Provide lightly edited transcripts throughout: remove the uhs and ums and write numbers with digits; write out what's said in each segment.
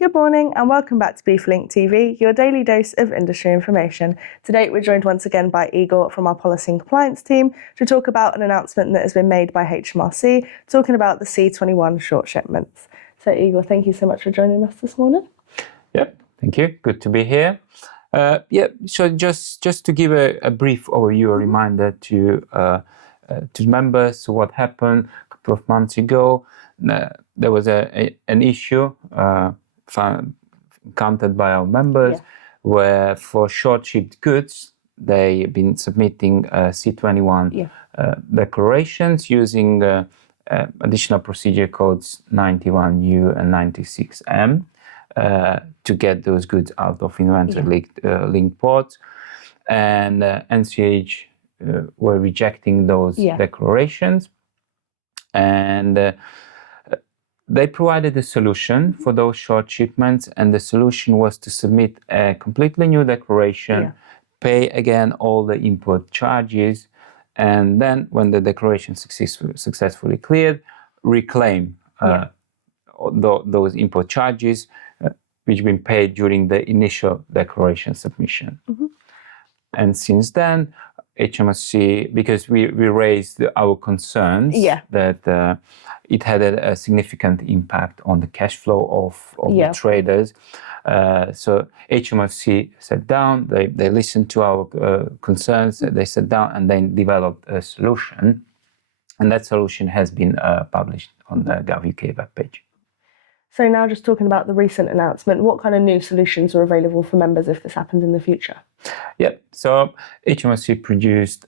Good morning and welcome back to BeefLink TV, your daily dose of industry information. Today we're joined once again by Igor from our Policy and Compliance team to talk about an announcement that has been made by HMRC talking about the C21 short shipments. So Igor, thank you so much for joining us this morning. Yep, thank you. Good to be here. So just to give a brief overview, a reminder to members what happened a couple of months ago. There was an issue encountered by our members where for short shipped goods they've been submitting C21 declarations using additional procedure codes 91U and 96M to get those goods out of inventory linked ports, and NCH were rejecting those declarations, and they provided a solution for those short shipments, and the solution was to submit a completely new declaration, pay again all the import charges, and then when the declaration successfully cleared, reclaim those import charges which have been paid during the initial declaration submission. And since then, HMRC, because we raised our concerns that it had a significant impact on the cash flow of the traders. So HMRC sat down, they listened to our concerns, they sat down and then developed a solution. And that solution has been published on the Gov.uk webpage. So now just talking about the recent announcement, what kind of new solutions are available for members if this happens in the future? So HMRC produced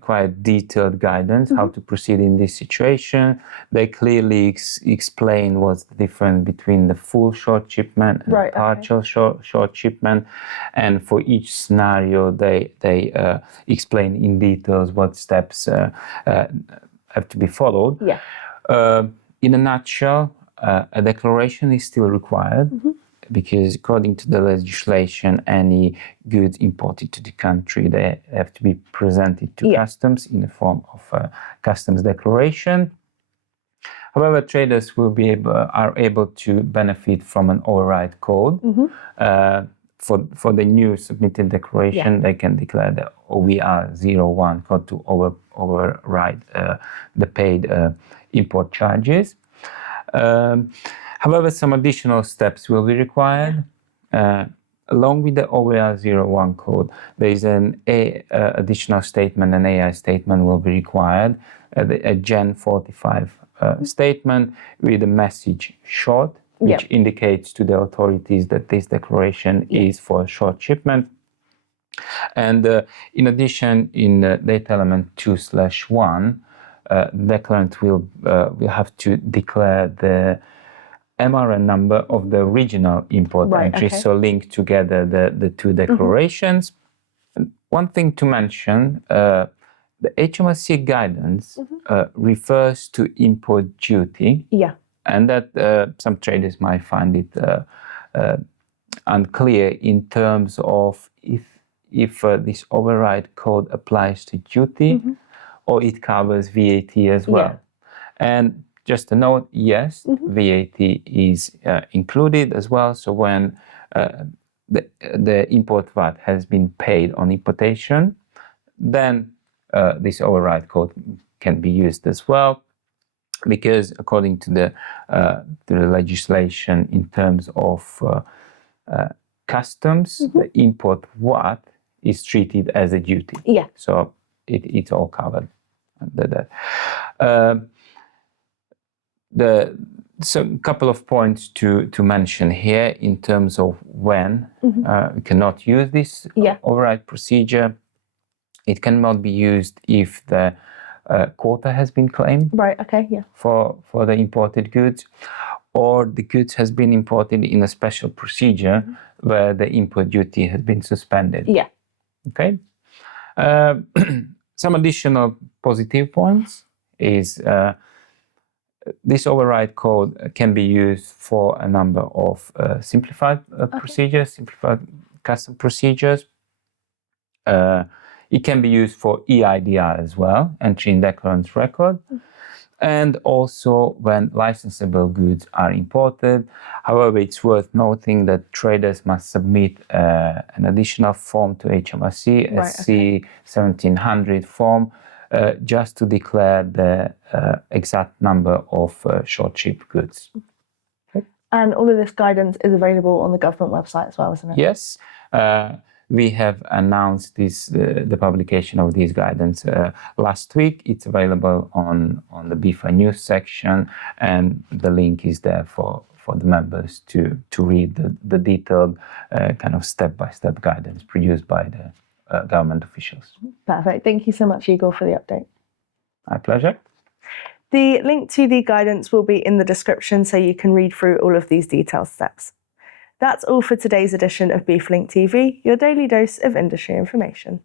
quite detailed guidance how to proceed in this situation. They clearly explain what's the difference between the full short shipment and partial short shipment. And for each scenario, they explain in details what steps have to be followed. In a nutshell, a declaration is still required because according to the legislation, any goods imported to the country, they have to be presented to customs in the form of a customs declaration. However, traders are able to benefit from an override code. For the new submitted declaration, they can declare the OVR01 code to override the paid import charges. However, some additional steps will be required. Along with the OVR01 code, there is an additional statement, an AI statement will be required, a Gen 45 statement with a message short, which indicates to the authorities that this declaration is for a short shipment. And in addition, in data element 2/1, declarant will have to declare the MRN number of the original import entry, so link together the two declarations. One thing to mention, the HMRC guidance refers to import duty, and that some traders might find it unclear in terms of if this override code applies to duty or it covers VAT as well. And just a note, yes, VAT is included as well. So when the import VAT has been paid on importation, then this override code can be used as well, because according to the legislation in terms of customs, the import VAT is treated as a duty. So it's all covered under that. So a couple of points to mention here in terms of when we cannot use this override procedure. It cannot be used if the quota has been claimed for the imported goods, or the goods has been imported in a special procedure where the import duty has been suspended. Okay. Some additional positive points is this override code can be used for a number of simplified procedures, simplified custom procedures. It can be used for EIDR as well, entry in declarant's record. and also when licensable goods are imported. However, it's worth noting that traders must submit an additional form to HMRC, a C1700 form, just to declare the exact number of short-shipped goods. And all of this guidance is available on the government website as well, isn't it? Yes. We have announced the publication of this guidance last week. It's available on the BIFA news section, and the link is there for the members to read the detailed kind of step-by-step guidance produced by the government officials. Perfect. Thank you so much, Igor, for the update. My pleasure. The link to the guidance will be in the description so you can read through all of these detailed steps. That's all for today's edition of BeefLink TV, your daily dose of industry information.